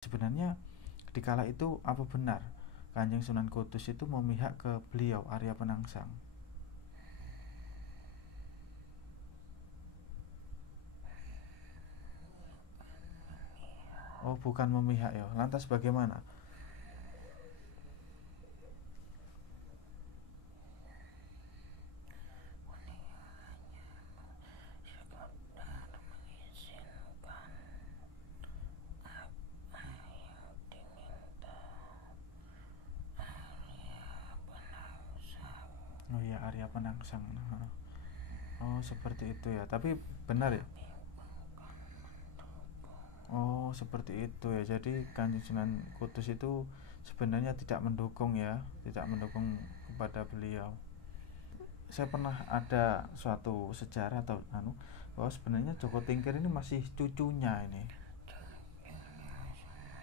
Sebenarnya di kala itu apa benar Kanjeng Sunan Kudus itu memihak ke beliau Arya Penangsang? Oh, bukan memihak ya. Lantas bagaimana? Oh ya, Arya Penangsang. Oh, seperti itu ya. Tapi benar ya? Oh, seperti itu ya. Jadi Kanjeng Sunan Kudus itu sebenarnya tidak mendukung ya, tidak mendukung kepada beliau. Saya pernah ada suatu sejarah atau bahwa sebenarnya Joko Tingkir ini masih cucunya ini.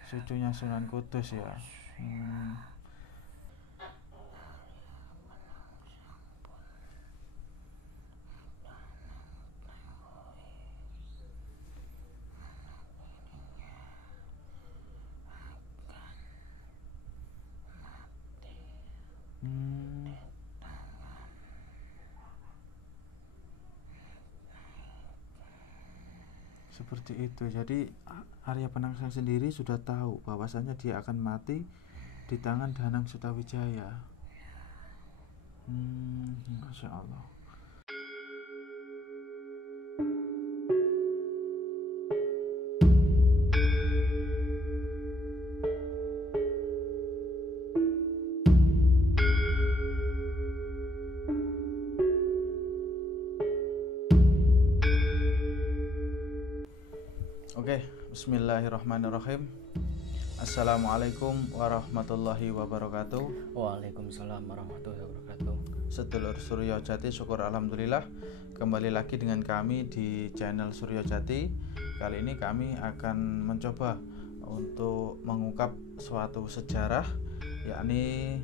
Cucunya Sunan Kudus ya. Hmm. Hmm. Seperti itu. Jadi Arya Penangsang sendiri sudah tahu bahwasanya dia akan mati di tangan Danang Sutawijaya. Masya Allah. Oke, bismillahirrahmanirrahim. Assalamualaikum warahmatullahi wabarakatuh. Waalaikumsalam warahmatullahi wabarakatuh. Sedulur Suryo Jati, syukur alhamdulillah kembali lagi dengan kami di channel Suryo Jati. Kali ini kami akan mencoba untuk mengungkap suatu sejarah, yakni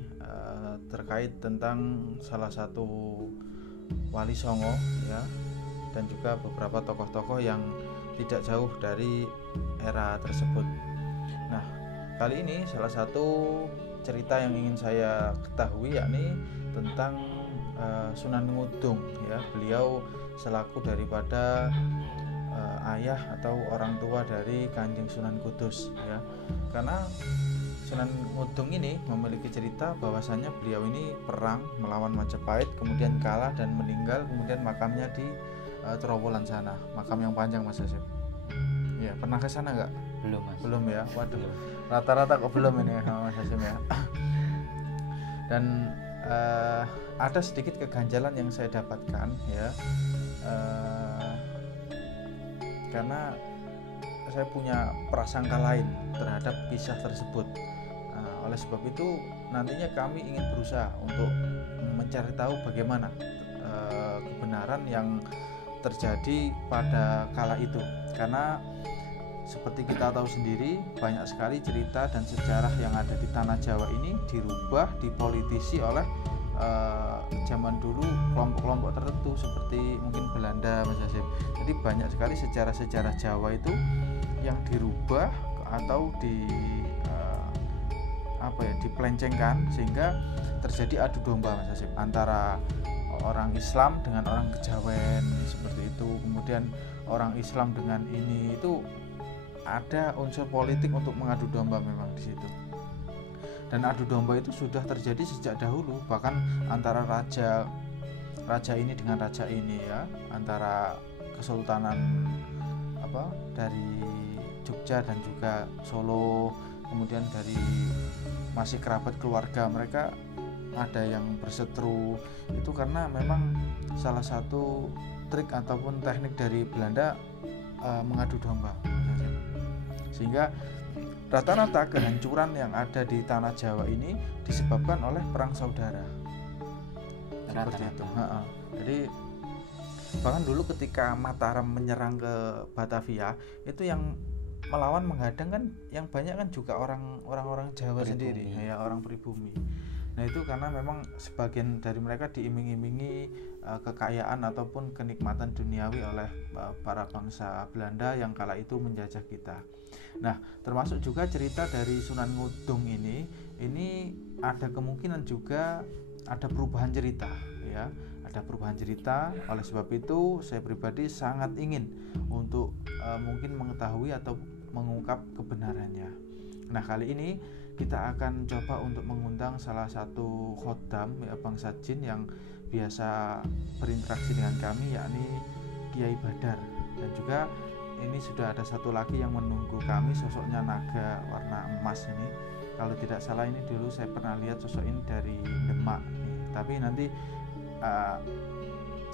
terkait tentang salah satu wali songo ya, dan juga beberapa tokoh-tokoh yang tidak jauh dari era tersebut. Nah, kali ini salah satu cerita yang ingin saya ketahui yakni tentang Sunan Ngudung ya. Beliau selaku daripada ayah atau orang tua dari Kanjeng Sunan Kudus ya. Karena Sunan Ngudung ini memiliki cerita bahwasannya beliau ini perang melawan Majapahit, kemudian kalah dan meninggal, kemudian makamnya di Trowulan sana, makam yang panjang Mas Hasim. Ya, pernah ke sana nggak? Belum, Mas. Belum ya. Waduh. Belum. Rata-rata kok belum ini Mas Hasim ya. Dan ada sedikit keganjalan yang saya dapatkan ya. Karena saya punya prasangka lain terhadap kisah tersebut. Oleh sebab itu nantinya kami ingin berusaha untuk mencari tahu bagaimana kebenaran yang terjadi pada kala itu. Karena seperti kita tahu sendiri, banyak sekali cerita dan sejarah yang ada di tanah Jawa ini dirubah, dipolitisi oleh zaman dulu kelompok-kelompok tertentu seperti mungkin Belanda, Mas Hasim. Jadi banyak sekali sejarah-sejarah Jawa itu yang dirubah atau dipelencengkan sehingga terjadi adu domba, Mas Hasim, antara orang Islam dengan orang Kejawen seperti itu. Kemudian orang Islam dengan ini itu ada unsur politik untuk mengadu domba memang di situ. Dan adu domba itu sudah terjadi sejak dahulu, bahkan antara raja ini dengan raja ini ya, antara Kesultanan dari Jogja dan juga Solo, kemudian dari masih kerabat keluarga mereka ada yang berseteru. Itu karena memang salah satu trik ataupun teknik dari Belanda mengadu domba, sehingga rata-rata kehancuran yang ada di tanah Jawa ini disebabkan oleh perang saudara. Seperti itu. Jadi bahkan dulu ketika Mataram menyerang ke Batavia, itu yang melawan menghadang kan yang banyak kan juga orang-orang Jawa pribumi sendiri ya, orang pribumi. Nah itu karena memang sebagian dari mereka diiming-imingi kekayaan ataupun kenikmatan duniawi oleh para bangsa Belanda yang kala itu menjajah kita. Nah, termasuk juga cerita dari Sunan Ngudung ini ada kemungkinan juga ada perubahan cerita, ya. Ada perubahan cerita. Oleh sebab itu, saya pribadi sangat ingin untuk mungkin mengetahui atau mengungkap kebenarannya. Nah, kali ini kita akan coba untuk mengundang salah satu khodam, ya, bangsa jin yang biasa berinteraksi dengan kami, yakni Kiai Badar. Dan juga ini sudah ada satu lagi yang menunggu kami, sosoknya naga warna emas ini. Kalau tidak salah ini dulu saya pernah lihat sosok ini dari Demak nih. Tapi nanti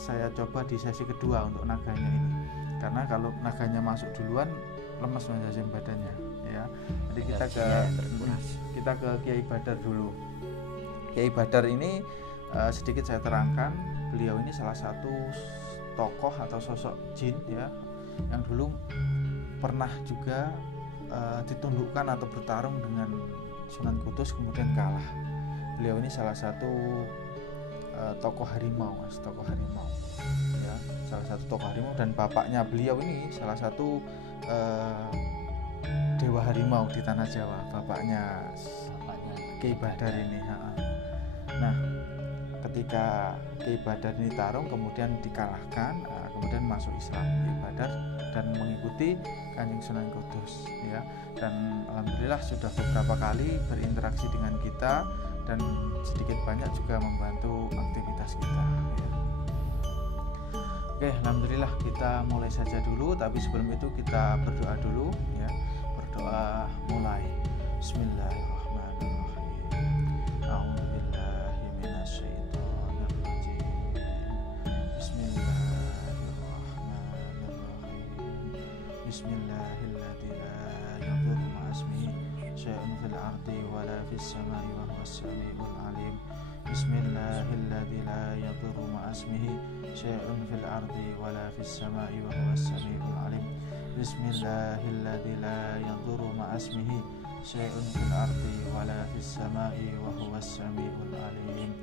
saya coba di sesi kedua untuk naganya ini, karena kalau naganya masuk duluan lemes Mas Hasyim badannya, ya. Jadi kita ke Kiai Badar dulu. Kiai Badar ini sedikit saya terangkan, beliau ini salah satu tokoh atau sosok jin, ya, yang dulu pernah juga ditundukkan atau bertarung dengan Sunan Kudus kemudian kalah. Beliau ini salah satu tokoh harimau, ya, salah satu tokoh harimau, dan bapaknya beliau ini salah satu dewa harimau di tanah Jawa, bapaknya Kiai Badar ini. Nah, ketika Kiai Badar ini tarung kemudian dikalahkan, kemudian masuk Islam Kiai Badar dan mengikuti Kanjeng Sunan Kudus, ya. Dan alhamdulillah sudah beberapa kali berinteraksi dengan kita dan sedikit banyak juga membantu aktivitas kita, ya. Oke, alhamdulillah kita mulai saja dulu, tapi sebelum itu kita berdoa dulu, ya. Berdoa mulai. Bismillahirrahmanirrahim. A'udzubillahi minasyaitonirrajim. Bismillahirrahmanirrahim. Bismillahilladzi la yadurru ma'asmihi syai'un fil ardi wala fis samai wa huwas samiul alim. Bismillahilladzi la yadurru ma'asmihi syai'un fil ardi wala fis samai wa huwas samiul alim. Bismillahilladzi la yadurru ma'asmihi syai'un fil ardi wala fis samai wa huwas samiul alim.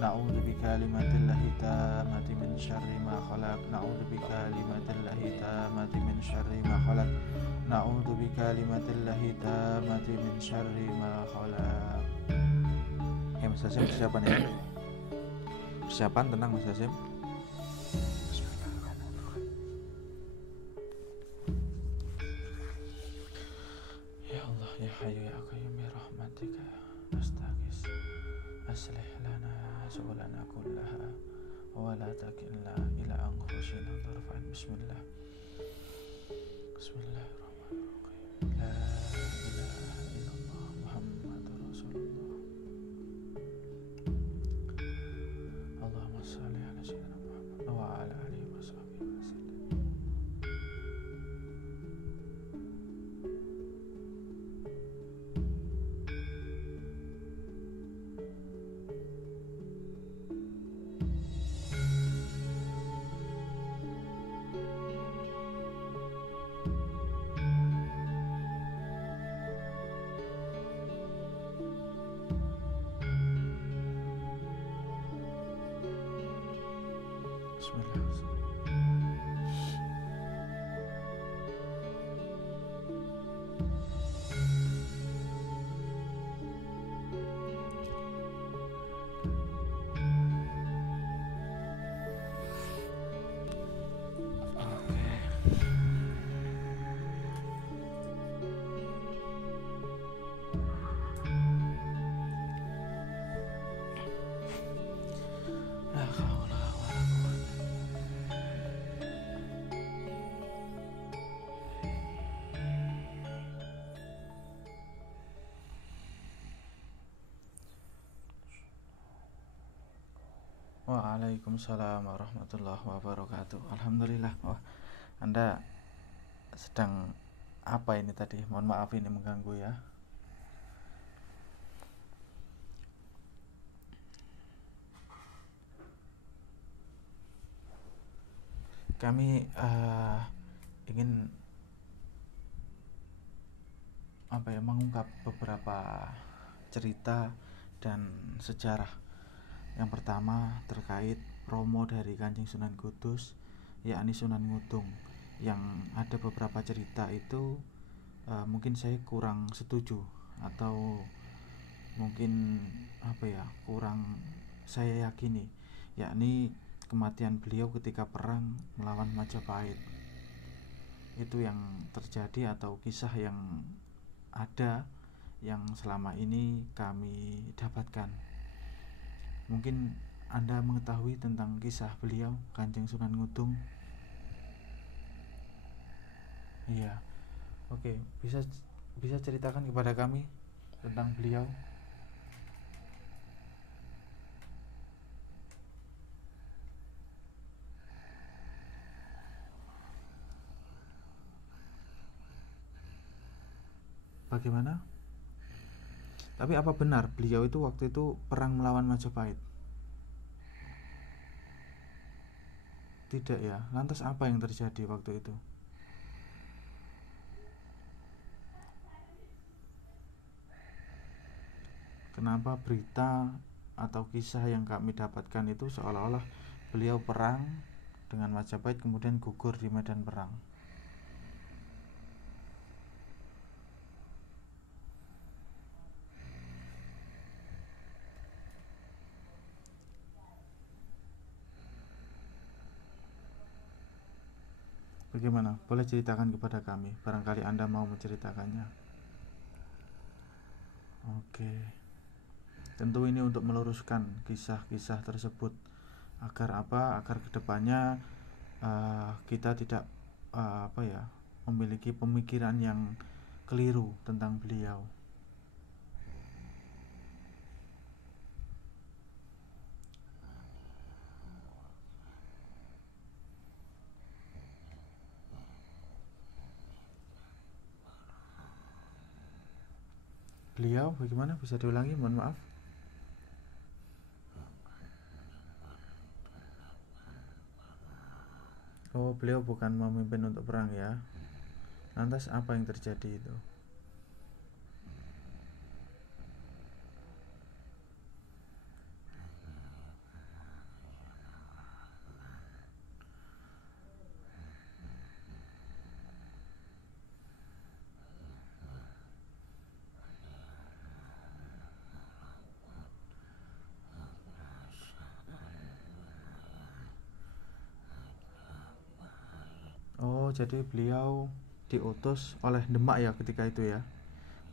Na'udzu bikalimatillahi tammati min syarri ma khalaq. Na'udzu bikalimatillahi tammati min syarri ma khalaq. Na'udzu bikalimatillahi tammati min syarri ma khalaq. Ya Mas Hasyim, persiapan ya. Persiapan, tenang Mas Hasyim. Ya Allah, ya Hayyu ya Qayyum bi rahmatika nastaghis. Aslih lana syughulana kullaha wa la takilna ila anfusina tarfan. Bismillah. Bismillahirrahmanirrahim. La ilaha illallah Muhammadur Rasulullah. Allahumma shalli ala sayyidina Muhammad wa ala alihi wa sahbihi wa sallam. Waalaikumsalam warahmatullahi wabarakatuh. Alhamdulillah. Wah, Anda sedang apa ini tadi? Mohon maaf ini mengganggu ya. Kami ingin mengungkap beberapa cerita dan sejarah. Yang pertama terkait promo dari Kanjeng Sunan Kudus, yakni Sunan Ngudung, yang ada beberapa cerita itu mungkin saya kurang setuju atau mungkin kurang saya yakini, yakni kematian beliau ketika perang melawan Majapahit. Itu yang terjadi atau kisah yang ada yang selama ini kami dapatkan. Mungkin Anda mengetahui tentang kisah beliau, Kanjeng Sunan Ngudung? Iya. Oke, bisa ceritakan kepada kami tentang beliau? Bagaimana? Tapi apa benar beliau itu waktu itu perang melawan Majapahit? Tidak ya. Lantas apa yang terjadi waktu itu? Kenapa berita atau kisah yang kami dapatkan itu seolah-olah beliau perang dengan Majapahit kemudian gugur di medan perang? Bagaimana? Boleh ceritakan kepada kami, barangkali Anda mau menceritakannya. Oke. Tentu ini untuk meluruskan kisah-kisah tersebut agar agar kedepannya kita tidak memiliki pemikiran yang keliru tentang beliau. Beliau bagaimana? Bisa diulangi? Mohon maaf. Oh, beliau bukan memimpin untuk perang ya. Lantas apa yang terjadi itu? Oh, jadi beliau diutus oleh Demak ya ketika itu ya,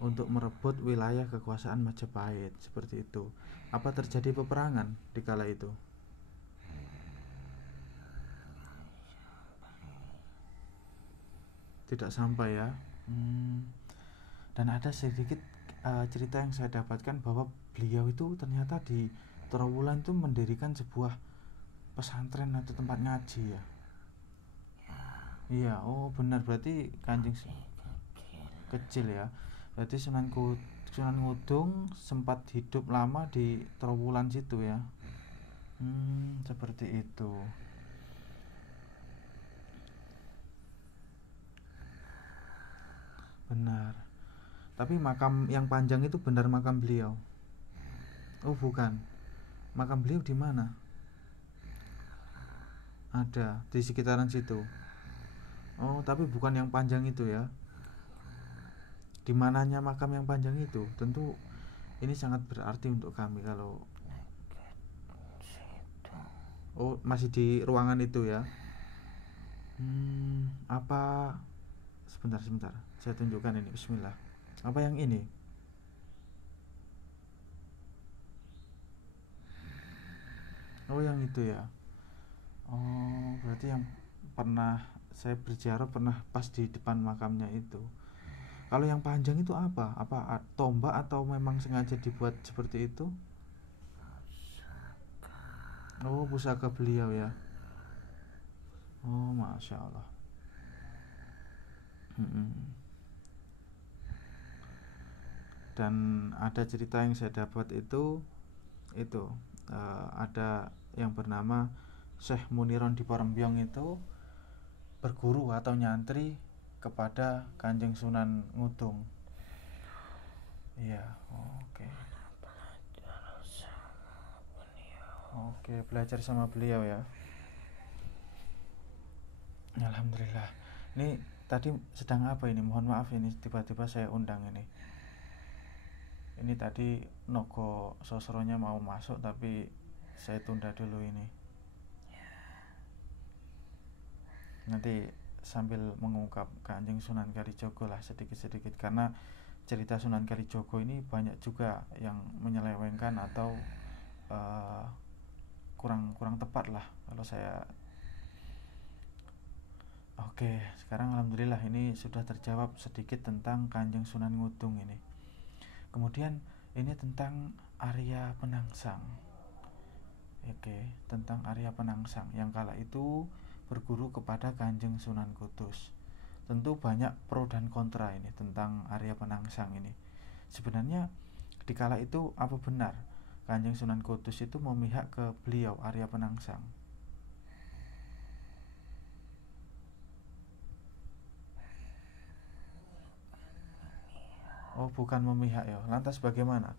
untuk merebut wilayah kekuasaan Majapahit, seperti itu. Apa terjadi peperangan di kala itu? Tidak sampai ya. Dan ada sedikit cerita yang saya dapatkan bahwa beliau itu ternyata di Trowulan itu mendirikan sebuah pesantren atau tempat ngaji ya. Iya, oh benar, berarti kecil ya. Berarti Sunan Ngudung sempat hidup lama di Trowulan situ ya. Seperti itu. Benar. Tapi makam yang panjang itu benar makam beliau? Oh bukan. Makam beliau di mana? Ada di sekitaran situ. Oh, tapi bukan yang panjang itu ya. Di mananya makam yang panjang itu? Tentu ini sangat berarti untuk kami kalau masih di ruangan itu ya. Apa sebentar saya tunjukkan ini. Bismillah. Apa yang ini? Oh, yang itu ya. Oh, berarti yang pernah saya berziarah pernah pas di depan makamnya itu. Kalau yang panjang itu apa? Apa tombak atau memang sengaja dibuat seperti itu? Oh, pusaka beliau ya. Oh, masya Allah. Dan ada cerita yang saya dapat itu ada yang bernama Syekh Muniron di Parembyong itu berguru atau nyantri kepada Kanjeng Sunan Ngudung. Iya, oke. Oke, belajar sama beliau ya. Alhamdulillah. Ini tadi sedang apa ini? Mohon maaf ini tiba-tiba saya undang ini. Ini tadi Nogo Sosronya mau masuk tapi saya tunda dulu ini. Nanti sambil mengungkap Kanjeng Sunan Kalijogo lah sedikit-sedikit, karena cerita Sunan Kalijogo ini banyak juga yang menyelewengkan atau kurang tepat lah kalau saya. Oke, sekarang alhamdulillah ini sudah terjawab sedikit tentang Kanjeng Sunan Ngudung ini. Kemudian ini tentang Arya Penangsang. Oke, tentang Arya Penangsang yang kala itu berguru kepada Kanjeng Sunan Kudus. Tentu banyak pro dan kontra ini tentang Arya Penangsang ini. Sebenarnya di kala itu apa benar Kanjeng Sunan Kudus itu memihak ke beliau Arya Penangsang? Oh, bukan memihak ya. Lantas bagaimana?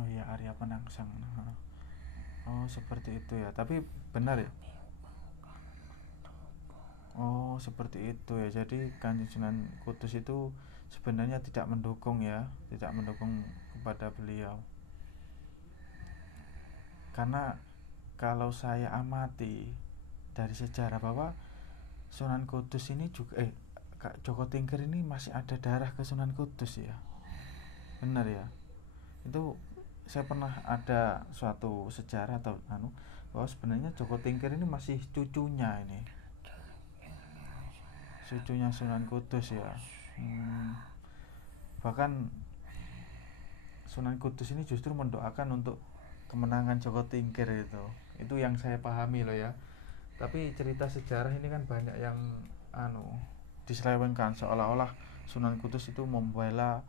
Oh iya, Arya Penangsang. Oh, seperti itu ya. Tapi benar ya? Oh, seperti itu ya. Jadi Kanjeng Sunan Kudus itu sebenarnya tidak mendukung ya, tidak mendukung kepada beliau. Karena kalau saya amati dari sejarah bahwa Sunan Kudus ini juga Kak Joko Tingkir ini masih ada darah ke Sunan Kudus ya. Benar ya? Itu saya pernah ada suatu sejarah atau bahwa sebenarnya Joko Tingkir ini masih cucunya ini. Cucunya Sunan Kudus ya. Bahkan Sunan Kudus ini justru mendoakan untuk kemenangan Joko Tingkir itu yang saya pahami loh ya. Tapi cerita sejarah ini kan banyak yang diselewengkan seolah-olah Sunan Kudus itu membela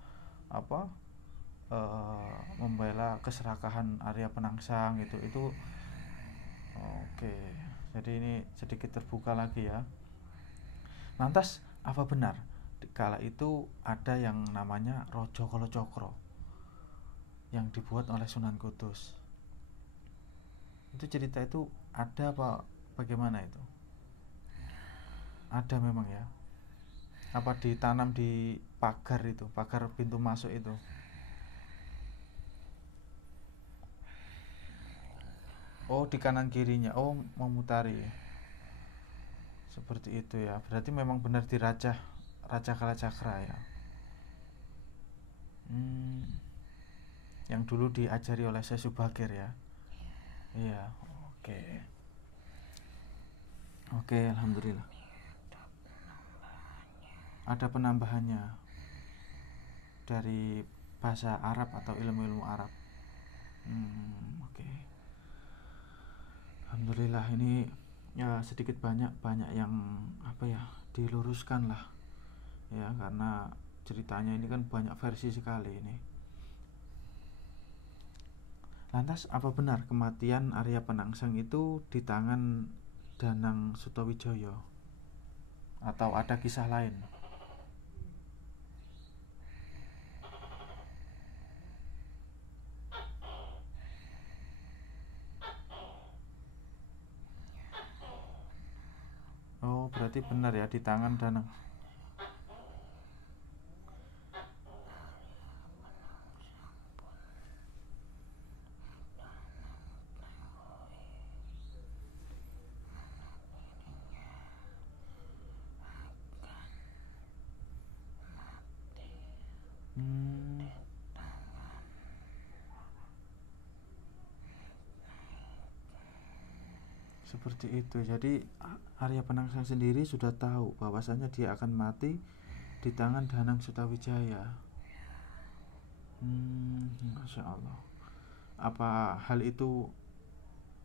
membela keserakahan Arya Penangsang itu. Oke, jadi ini sedikit terbuka lagi ya. Lantas apa benar kala itu ada yang namanya Rojo Kalacakra yang dibuat oleh Sunan Kudus? Itu cerita itu ada apa bagaimana itu? Ada memang ya. Apa ditanam di pagar itu, pagar pintu masuk itu? Oh, di kanan kirinya. Oh, memutari. Seperti itu ya. Berarti memang benar di Raja Kalacakra ya. Yang dulu diajari oleh Syekh Subagir ya. Iya, oke. Oke, alhamdulillah. Ada penambahannya dari bahasa Arab atau ilmu-ilmu Arab. Oke. Alhamdulillah ini ya sedikit banyak yang diluruskan lah ya, karena ceritanya ini kan banyak versi sekali ini. Lantas apa benar kematian Arya Penangsang itu di tangan Danang Sutawijaya atau ada kisah lain? Oh, berarti benar ya di tangan Danang. Seperti itu. Jadi Arya Penangsang sendiri sudah tahu bahwasanya dia akan mati di tangan Danang Sutawijaya. Masya Allah. Apa hal itu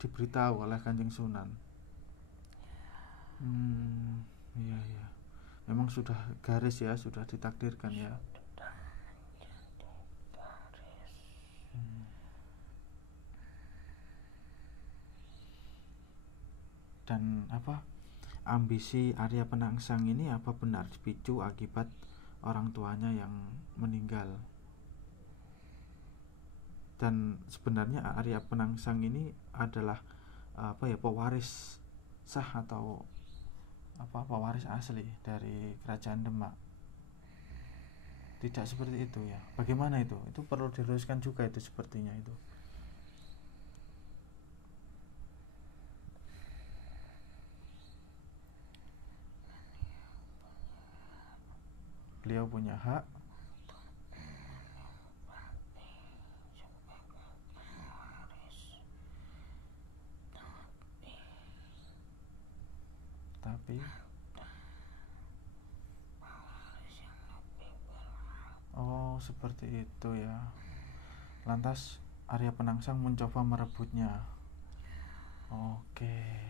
diberitahu oleh Kanjeng Sunan? Iya. Memang sudah garis ya, sudah ditakdirkan ya. Dan ambisi Arya Penangsang ini apa benar dipicu akibat orang tuanya yang meninggal? Dan sebenarnya Arya Penangsang ini adalah pewaris sah atau pewaris asli dari Kerajaan Demak? Tidak seperti itu ya. Bagaimana itu? Itu perlu diluruskan juga itu sepertinya itu. Beliau punya hak tapi seperti itu ya. Lantas Arya Penangsang mencoba merebutnya. Oke.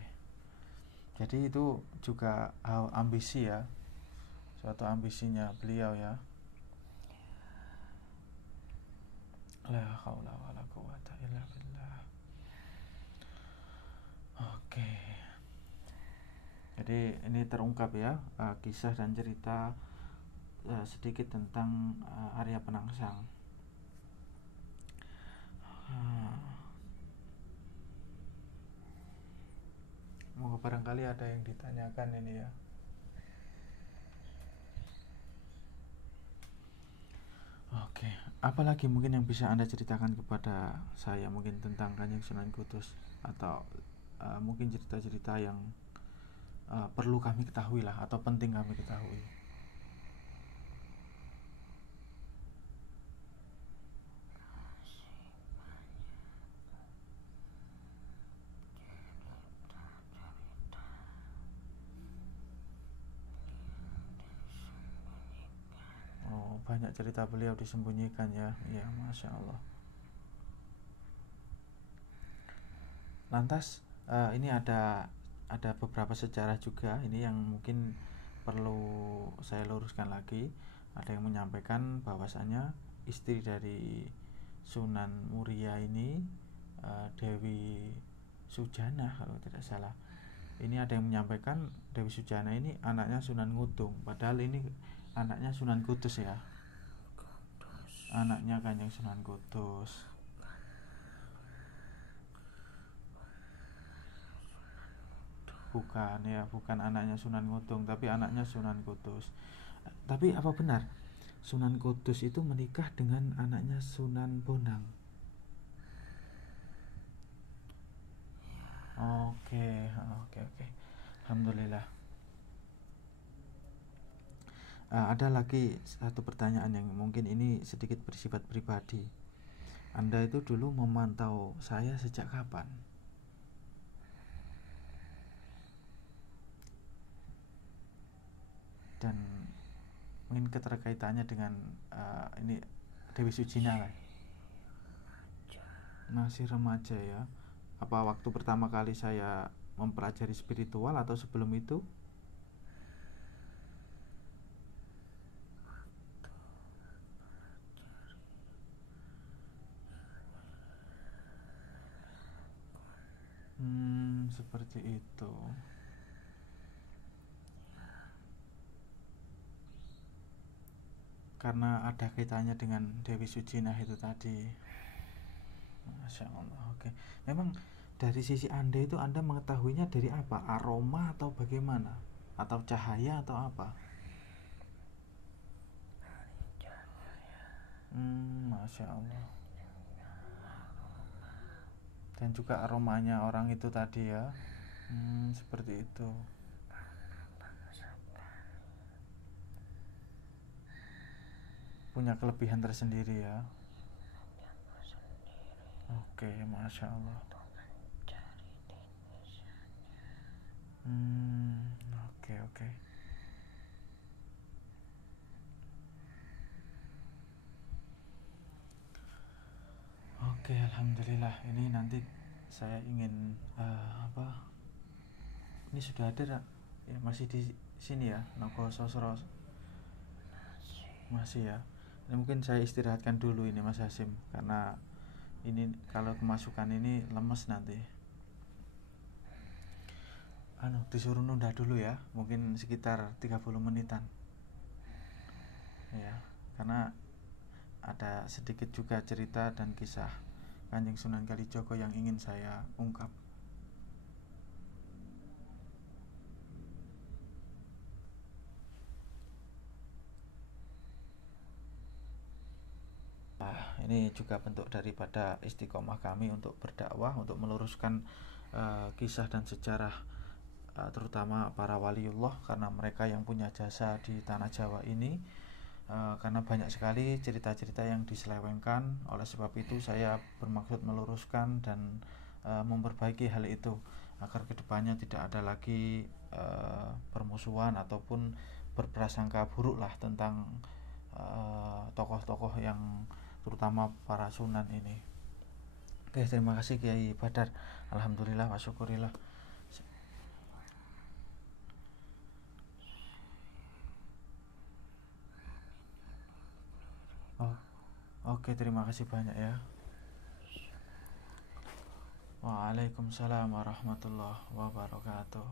Jadi itu juga ambisi ya. Suatu ambisinya beliau ya. La haula wala quwata illa billah. Oke. Jadi ini terungkap ya kisah dan cerita sedikit tentang Arya Penangsang. Moga barangkali ada yang ditanyakan ini ya. Oke, apalagi mungkin yang bisa Anda ceritakan kepada saya mungkin tentang Kanjeng Sunan Kudus, atau mungkin cerita-cerita yang perlu kami ketahui lah, atau penting kami ketahui. Banyak cerita beliau disembunyikan ya. Ya, Masya Allah. Lantas ini ada beberapa sejarah juga ini yang mungkin perlu saya luruskan lagi. Ada yang menyampaikan bahwasanya istri dari Sunan Muria ini Dewi Sujana kalau tidak salah. Ini ada yang menyampaikan Dewi Sujana ini anaknya Sunan Ngudung, padahal ini anaknya Sunan Kudus ya. Anaknya Kanjeng Sunan Kudus. Bukan anaknya Sunan Ngudung, tapi anaknya Sunan Kudus. Tapi apa benar Sunan Kudus itu menikah dengan anaknya Sunan Bonang? Oke. Alhamdulillah. Ada lagi satu pertanyaan yang mungkin ini sedikit bersifat pribadi. Anda itu dulu memantau saya sejak kapan? Dan mungkin keterkaitannya dengan ini Dewi Sujina lah. Masih remaja ya. Apa waktu pertama kali saya mempelajari spiritual atau sebelum itu? Seperti itu. Karena ada kaitannya dengan Dewi Sujina itu tadi. Masya Allah. Oke. Memang dari sisi Anda itu Anda mengetahuinya dari apa? Aroma atau bagaimana? Atau cahaya atau apa? Masya Allah. Dan juga aromanya orang itu tadi ya. Seperti itu. Punya kelebihan tersendiri ya. Oke, Masya Allah. Oke. Oke, alhamdulillah. Ini nanti saya ingin ini sudah ada ya, masih di sini ya, Nogo Sosro masih ya. Ini mungkin saya istirahatkan dulu ini Mas Hasim, karena ini kalau kemasukan ini lemes nanti. disuruh nunda dulu ya, mungkin sekitar 30 menitan ya, karena ada sedikit juga cerita dan kisah Kanjeng Sunan Kalijogo yang ingin saya ungkap. Ini juga bentuk daripada istiqomah kami untuk berdakwah, untuk meluruskan kisah dan sejarah terutama para waliullah, karena mereka yang punya jasa di tanah Jawa ini, karena banyak sekali cerita-cerita yang diselewengkan. Oleh sebab itu saya bermaksud meluruskan dan memperbaiki hal itu agar kedepannya tidak ada lagi permusuhan ataupun berprasangka buruk lah tentang tokoh-tokoh yang terutama para sunan ini. Oke, terima kasih Kiai Badar. Alhamdulillah wa syukurillah. Oke, terima kasih banyak ya. Waalaikumsalam warahmatullahi wabarakatuh.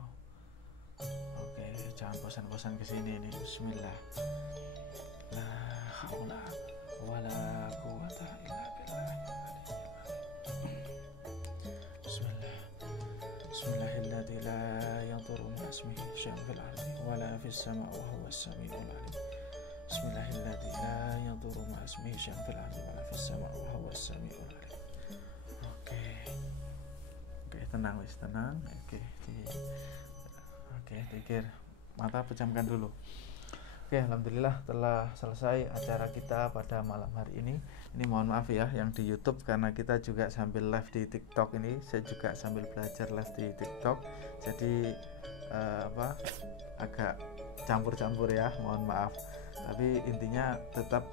Oke, jangan bosan-bosan kesini nih. Bismillah. La haula wala quwata illa billah. Bismillah. Bismillahilladzi la yadurru ma'asmihi syai'un fil ardi wala fis sama'i wa huwas samiul alim. Bismillahilladzi la yadurru ma'asmihi syai'un fil ardi wala fis sama'i wa huwas samiul alim. Oke, tenang wis, tenang. Oke, pikir mata pejamkan dulu. Oke, alhamdulillah telah selesai acara kita pada malam hari ini. Ini mohon maaf ya yang di YouTube, karena kita juga sambil live di TikTok ini. Saya juga sambil belajar live di TikTok. Jadi agak campur-campur ya, mohon maaf. Tapi intinya tetap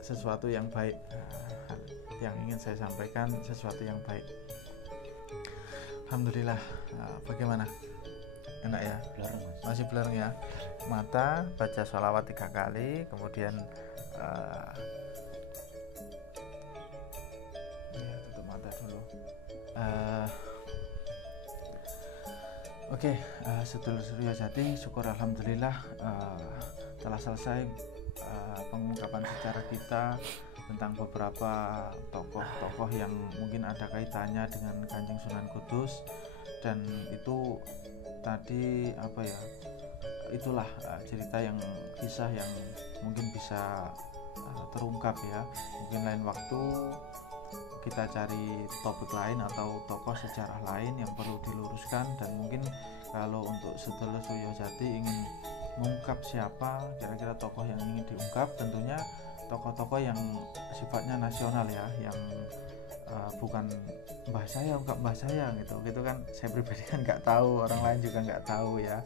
sesuatu yang baik. Yang ingin saya sampaikan sesuatu yang baik. Alhamdulillah. Bagaimana? Enak ya? Blur, Mas. Masih blur ya. Mata baca sholawat 3 kali, kemudian ya, tutup mata dulu. Oke, sedulur Surya Jati, syukur alhamdulillah telah selesai pengungkapan sejarah kita tentang beberapa tokoh-tokoh yang mungkin ada kaitannya dengan Kanjeng Sunan Kudus, dan itu tadi itulah cerita yang kisah yang mungkin bisa terungkap ya. Mungkin lain waktu kita cari topik lain atau tokoh sejarah lain yang perlu diluruskan, dan mungkin kalau untuk sedulur Surya Jati ingin mengungkap siapa kira-kira tokoh yang ingin diungkap, tentunya tokoh-tokoh yang sifatnya nasional ya, yang bukan mbah saya ungkap mbah saya gitu kan. Saya pribadi kan nggak tahu, orang lain juga nggak tahu ya.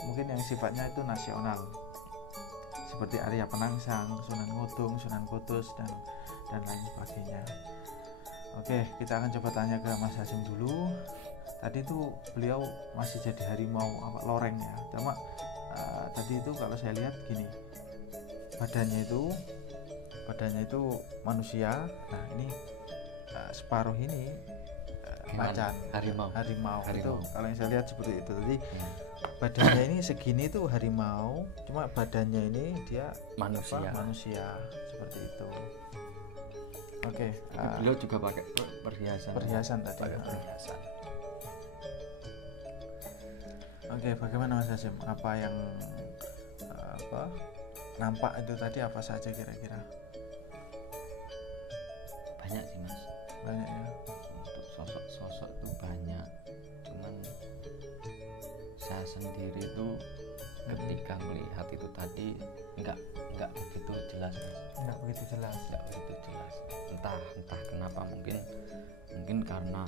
Mungkin yang sifatnya itu nasional seperti Arya Penangsang, Sunan Ngudung, Sunan Kudus dan lain sebagainya. Oke, kita akan coba tanya ke Mas Hasim dulu. Tadi itu beliau masih jadi harimau loreng ya. Cuma tadi itu kalau saya lihat gini, badannya itu manusia. Nah ini separuh ini macan harimau. Itu kalau yang saya lihat seperti itu. Jadi badannya ini segini tuh harimau, cuma badannya ini dia manusia seperti itu. Oke. Beliau juga pakai perhiasan tadi. Pakai perhiasan. Oke, bagaimana Mas Hasim? Apa yang nampak itu tadi, apa saja kira-kira? Banyak sih Mas. Banyak ya. Untuk sosok-sosok itu banyak. Cuman saya sendiri itu ketika melihat itu tadi nggak begitu jelas Mas. Nggak begitu jelas. Entah kenapa, mungkin karena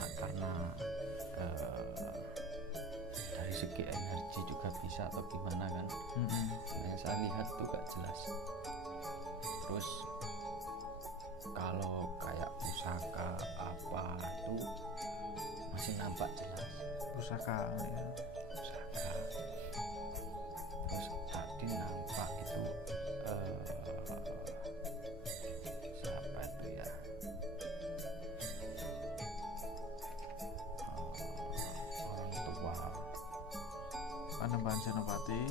dari segi energi juga bisa atau gimana kan. Yang saya lihat tuh gak jelas. Terus kalau kayak pusaka apa itu masih nampak jelas. Pusaka ya. Terus tadi nampak itu siapa itu ya, Senopati,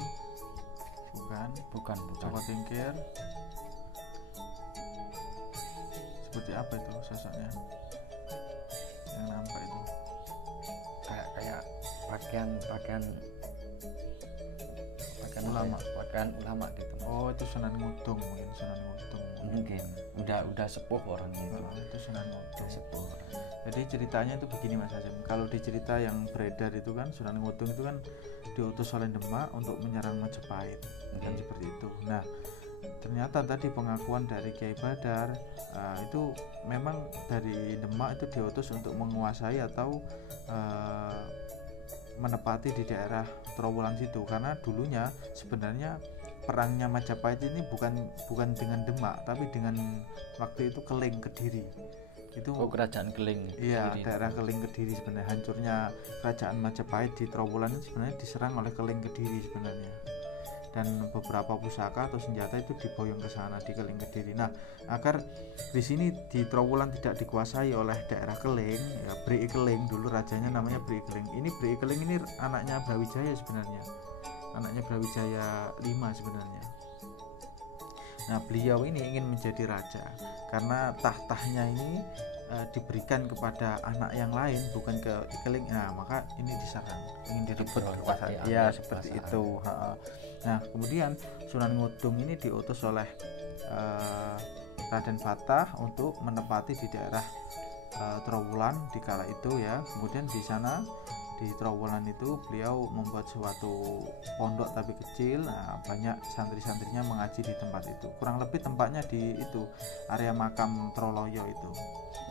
bukan. Joko Tingkir. Seperti apa itu sosoknya yang nampak itu? Kayak pakaian ulama gitu. Oh, itu Sunan Ngudung mungkin udah sepuh orangnya itu. Itu Sunan Ngudung sepuh orang. Jadi ceritanya itu begini Mas Hasim, kalau di cerita yang beredar itu kan Sunan Ngudung itu kan diutus oleh Demak untuk menyerang Majapahit, kan seperti itu. Nah, ternyata tadi pengakuan dari Kiai Badar itu memang dari Demak itu diutus untuk menguasai atau menepati di daerah Trowulan situ, karena dulunya sebenarnya perangnya Majapahit ini bukan dengan Demak tapi dengan waktu itu Keling, Kediri. Itu kerajaan Keling. Iya, daerah Keling Kediri sebenarnya. Hancurnya kerajaan Majapahit di Trowulan itu sebenarnya diserang oleh Keling Kediri sebenarnya. Dan beberapa pusaka atau senjata itu diboyong ke sana di Keling Kediri. Nah, agar di sini di Trowulan tidak dikuasai oleh daerah Keling, ya Bri Keling dulu rajanya namanya Bri Keling. Ini Bri Keling ini anaknya Brawijaya sebenarnya. Anaknya Brawijaya 5 sebenarnya. Nah, beliau ini ingin menjadi raja karena tahtanya ini diberikan kepada anak yang lain, bukan ke Keling. Nah, maka ini diserang, ingin direbut kekuasaan. Ya, seperti itu. Nah, kemudian Sunan Ngudung ini diutus oleh Raden Fatah untuk menepati di daerah Trowulan di kala itu ya. Kemudian di sana di Trowulan itu beliau membuat suatu pondok tapi kecil. Nah, banyak santri-santrinya mengaji di tempat itu. Kurang lebih tempatnya di itu area makam Troloyo itu.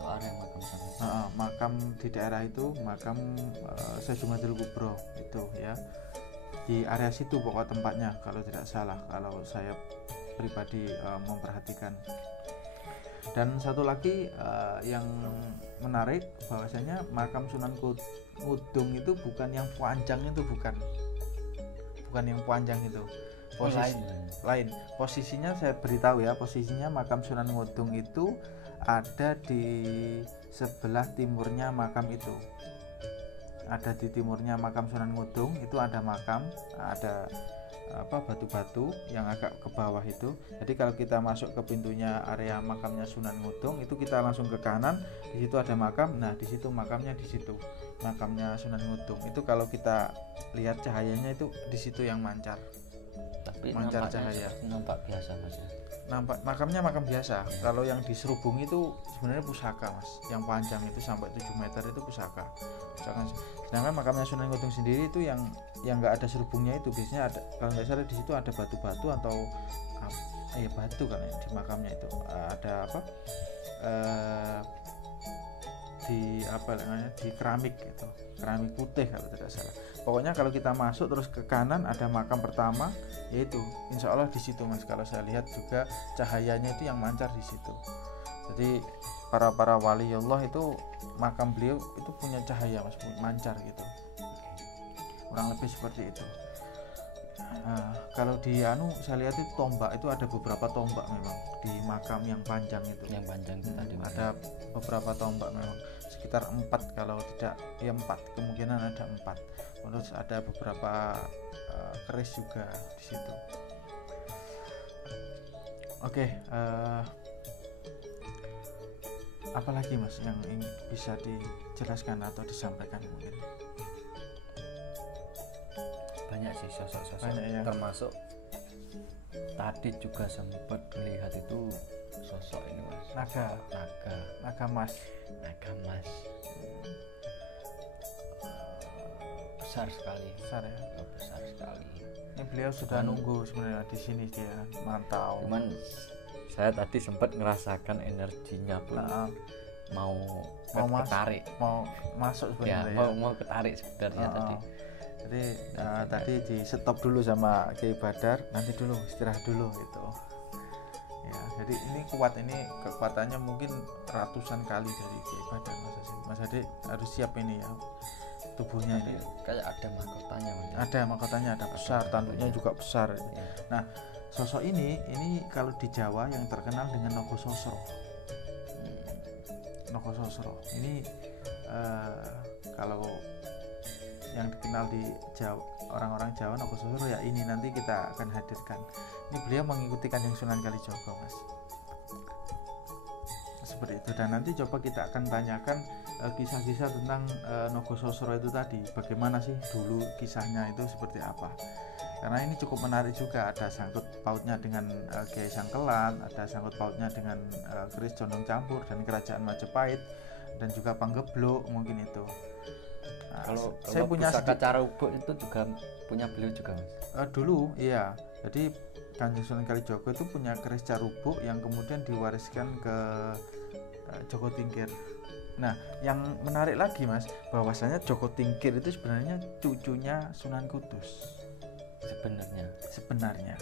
Area makam makam di daerah itu makam Syekh Jumadil Kubro itu ya. Di area situ pokok tempatnya kalau tidak salah, kalau saya pribadi memperhatikan. Dan satu lagi yang menarik bahwasanya makam Sunan Ngudung itu bukan yang panjang itu, bukan yang panjang itu. Lain. Posisinya saya beritahu ya, posisinya makam Sunan Ngudung itu ada di sebelah timurnya makam itu. Ada di timurnya makam Sunan Ngudung itu ada makam, ada batu-batu yang agak ke bawah itu. Jadi kalau kita masuk ke pintunya area makamnya Sunan Ngudung itu kita langsung ke kanan, di situ ada makam. Nah, di situ makamnya, di situ makamnya Sunan Ngudung. Itu kalau kita lihat cahayanya itu di situ yang mancar. Tapi mancar cahaya. Nampak biasa Mas. Makamnya makam biasa. Kalau yang diserubung itu sebenarnya pusaka Mas, yang panjang itu sampai 7 meter itu pusaka. Sedangkan makamnya Sunan Ngudung sendiri itu yang nggak ada serubungnya itu biasanya ada, kalau nggak salah di situ ada batu-batu atau batu kan ya, di makamnya itu ada di keramik gitu, keramik putih kalau tidak salah. Pokoknya kalau kita masuk terus ke kanan ada makam pertama, yaitu insya Allah di situ Mas. Kalau saya lihat juga cahayanya itu yang mancar di situ. Jadi para wali Allah itu makam beliau itu punya cahaya Mas, mancar gitu. Kurang lebih seperti itu. Nah, kalau di saya lihat itu tombak itu ada beberapa tombak memang di makam yang panjang itu. Yang panjang itu tadi ada beberapa tombak memang, sekitar 4 kalau tidak 4, kemungkinan ada 4. Terus ada beberapa keris juga di situ. Oke, apalagi Mas yang bisa dijelaskan atau disampaikan mungkin? Banyak sih sosok-sosok ya. Termasuk tadi juga sempat melihat itu sosok ini Mas, naga mas besar sekali, besar ya, besar sekali. Ini beliau sudah nunggu sebenarnya di sini, dia mantau. Cuman saya tadi sempat ngerasakan energinya pun mau ketarik, mau masuk sebenarnya ya, mau ketarik sebenarnya tadi. Jadi tadi di stop dulu sama Kiai Badar, nanti dulu istirahat dulu gitu ya. Jadi ini kuat, ini kekuatannya mungkin ratusan kali dari Kiai Badar Mas Ade harus siap ini ya tubuhnya. Ini kayak ada mahkotanya Mas. Ada mahkotanya, ada besar, tanduknya juga besar ya. Nah, sosok ini kalau di Jawa yang terkenal dengan Nogososro. Nogososro ini kalau yang dikenal di Jawa, orang-orang Jawa Nogososro ya ini nanti kita akan hadirkan. Ini beliau mengikuti Kanjeng Sunan Kalijaga Mas, seperti itu. Dan nanti coba kita akan tanyakan kisah-kisah tentang Nogososro itu tadi, bagaimana sih dulu kisahnya itu seperti apa, karena ini cukup menarik juga. Ada sangkut pautnya dengan Kiai Sangkelat, ada sangkut pautnya dengan keris Condong Campur dan kerajaan Majapahit dan juga Panggebluk mungkin itu. Nah, kalau saya punya pusaka Carubuk itu juga punya beliau juga Mas. Dulu iya, jadi Kanjeng Sunan Kalijaga itu punya keris Carubuk yang kemudian diwariskan ke Joko Tingkir. Nah, yang menarik lagi Mas, bahwasanya Joko Tingkir itu sebenarnya cucunya Sunan Kudus. Sebenarnya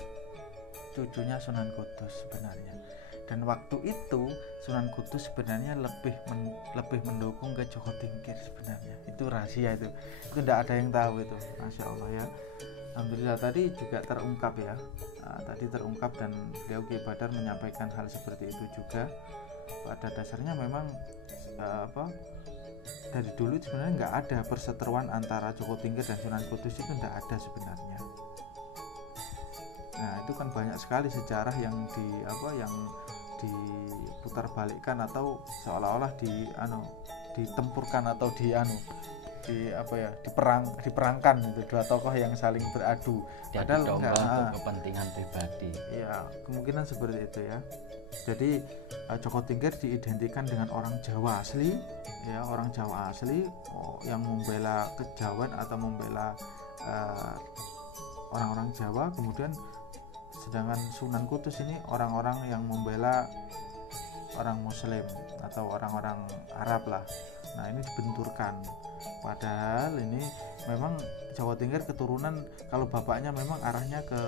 cucunya Sunan Kudus sebenarnya. Dan waktu itu Sunan Kudus sebenarnya lebih mendukung ke Joko Tingkir sebenarnya. Itu rahasia itu tidak ada yang tahu itu. Masya Allah ya. Alhamdulillah tadi juga terungkap ya. Tadi terungkap dan beliau Kiai Badar menyampaikan hal seperti itu juga. Pada dasarnya memang dari dulu sebenarnya nggak ada perseteruan antara Joko Tingkir dan Sunan Kudus, itu nggak ada sebenarnya. Nah itu kan banyak sekali sejarah yang diputar balikkan atau seolah-olah ditempurkan atau diperangkan itu dua tokoh yang saling beradu. Padahal enggak, untuk kepentingan pribadi. Ya kemungkinan seperti itu ya. Jadi Joko Tingkir diidentikan dengan orang Jawa asli, ya orang Jawa asli yang membela kejawen atau membela orang-orang Jawa. Kemudian sedangkan Sunan Kudus ini orang-orang yang membela orang Muslim atau orang-orang Arab lah. Nah ini dibenturkan. Padahal ini memang Joko Tingkir keturunan, kalau bapaknya memang arahnya ke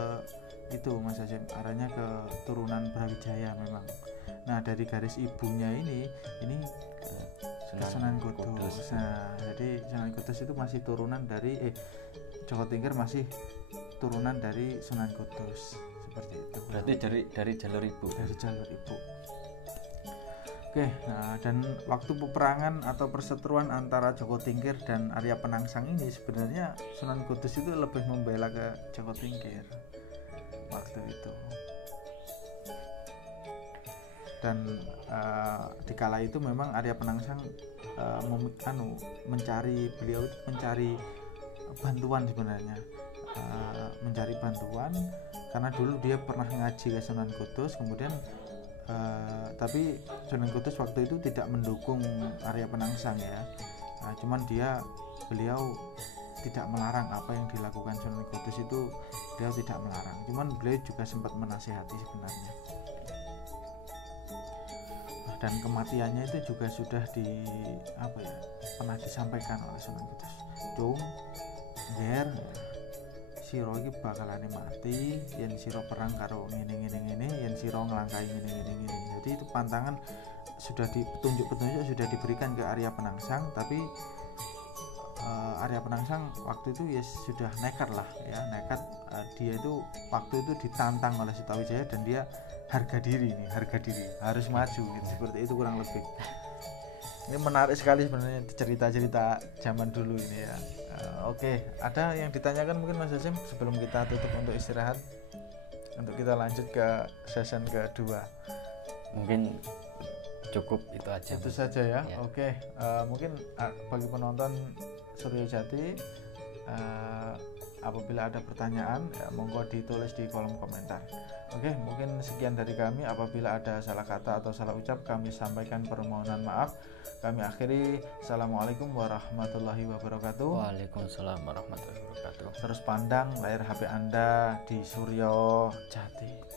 itu Mas Hasyim, arahnya ke turunan Brawijaya memang. Nah dari garis ibunya ini ke Sunan Kudus. Nah jadi Sunan Kudus itu masih turunan dari Joko Tingkir masih turunan dari Sunan Kudus, seperti itu. Berarti dari jalur ibu. Dari jalur ibu. Oke, nah dan waktu peperangan atau perseteruan antara Joko Tingkir dan Arya Penangsang ini sebenarnya Sunan Kudus itu lebih membela ke Joko Tingkir waktu itu. Dan dikala itu memang Arya Penangsang mencari bantuan sebenarnya, mencari bantuan karena dulu dia pernah ngaji ke Sunan Kudus, kemudian tapi Sunan Kudus waktu itu tidak mendukung Arya Penangsang ya. Cuman beliau tidak melarang apa yang dilakukan Sunan Kudus itu, beliau tidak melarang. Cuman beliau juga sempat menasihati sebenarnya. Dan kematiannya itu juga sudah pernah disampaikan oleh Sunan Kudus. Cung, ger, siro iki bakalane mati yen siro perang karo ngene yen siro nglangkai ngene. Jadi itu pantangan sudah petunjuk-petunjuk sudah diberikan ke Arya Penangsang, tapi Arya Penangsang waktu itu ya sudah nekat dia itu waktu itu ditantang oleh Sutawijaya dan dia harga diri harus maju gitu, seperti itu kurang lebih. Ini menarik sekali sebenarnya cerita-cerita zaman dulu ini ya. Oke, ada yang ditanyakan mungkin Mas Hasyim sebelum kita tutup untuk istirahat, untuk kita lanjut ke session kedua? Mungkin cukup itu aja. Itu saja ya. Oke, mungkin bagi penonton Suryo Jati, apabila ada pertanyaan monggo ditulis di kolom komentar. Oke, mungkin sekian dari kami. Apabila ada salah kata atau salah ucap, kami sampaikan permohonan maaf. Kami akhiri. Assalamualaikum warahmatullahi wabarakatuh. Waalaikumsalam warahmatullahi wabarakatuh. Terus pandang layar HP Anda di Suryo Jati.